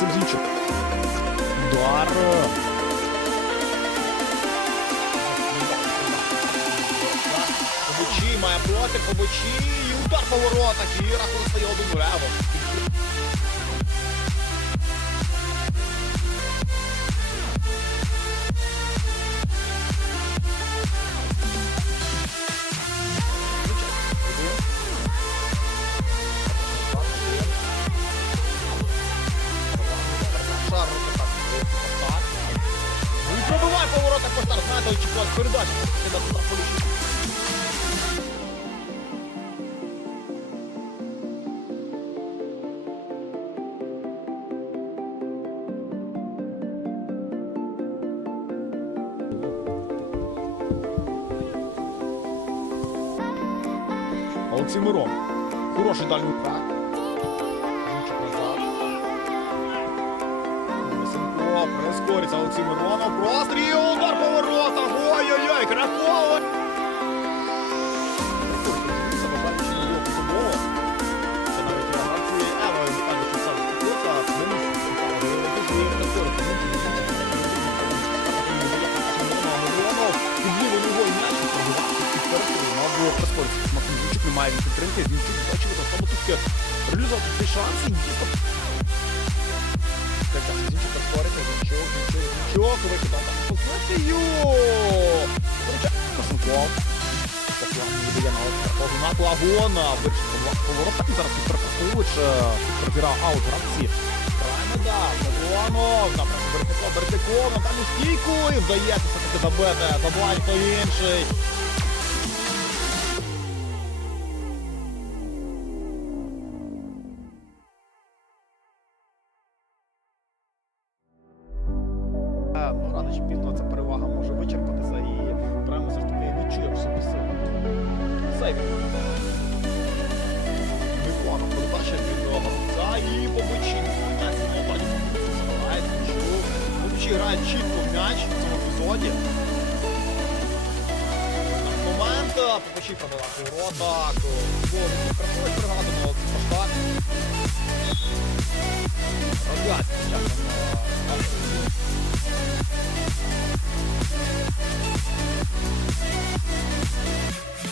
Семзінчук. Удар. побучи має проти, побучі. І удар по воротах. І рахунок стає 1-0. Костар, знаєте, очікував передачу. Це на поліщу. Олексій Мирон. Хороший дальній удар. Зінчик назад. Лисенко прискориться Максим Зінчик не він підтримки. Зінчик, очевидно, самотужки реалізувати цей шанс і дійсно так, так, Зінчик прискориться, Зінчук, Зінчук, Зінчук, викидав там позицію. Короче, Красенков. Поклан на Олександр Плагона. Вирішив поворот. Зараз Віктор пробирав аут гравці. Правильно дав. Плагонов. Напрямку Бердяков, Бердяков. На дальню стійку. І вдається все-таки забити. Забуває інший. Побичі грає чітко в м'яч в цьому епізоді. Момент побичі пробила ворота. Було Красович пригадано, Пашка.